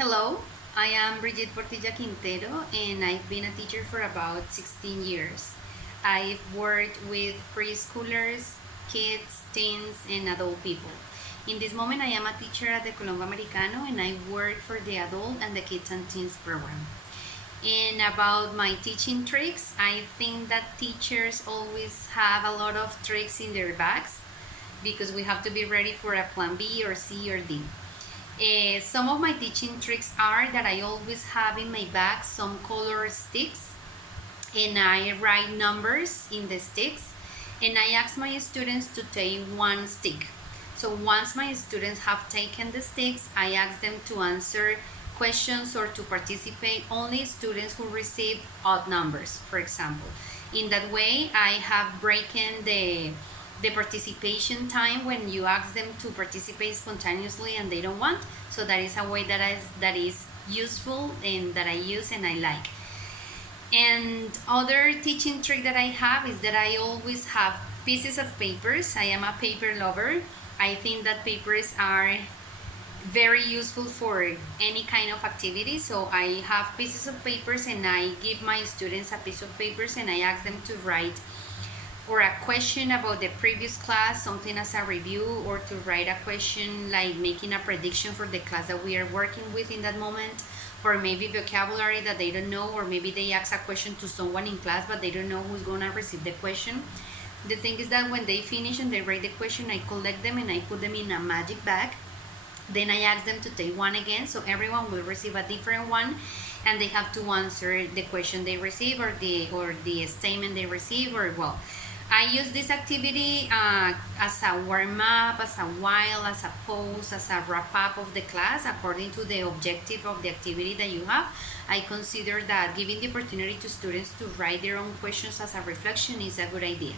Hello, I am Brigit Portilla and I've been a teacher for about 16 years. I've worked with preschoolers, kids, teens, and adult people. In this moment, I am a teacher at the Colombo Americano and I work for the adult and the kids and teens program. And about my teaching tricks, I think that teachers always have a lot of tricks in their bags because we have to be ready for a plan B or C or D. Some of my teaching tricks are that I always have in my bag some color sticks and I write numbers in the sticks and I ask my students to take one stick. So once my students have taken the sticks, I ask them to answer questions or to participate only students who received odd numbers, for example. In that way, I have broken the participation time when you ask them to participate spontaneously and they don't want. So that is a way that is useful and that I use and I like. And other teaching trick that I have is that I always have pieces of papers. I am a paper lover. I think that papers are very useful for any kind of activity. So I have pieces of papers and I give my students a piece of papers and I ask them to write or a question about the previous class, something as a review, or to write a question like making a prediction for the class that we are working with in that moment, or maybe vocabulary that they don't know, or maybe they ask a question to someone in class but they don't know who's going to receive the question. The thing is that when they finish and they write the question, I collect them and I put them in a magic bag. Then I ask them to take one again, so everyone will receive a different one, and they have to answer the question they receive or the statement they receive, or well, I use this activity as a warm-up, as a while, as a pause, as a wrap-up of the class according to the objective of the activity that you have. I consider that giving the opportunity to students to write their own questions as a reflection is a good idea.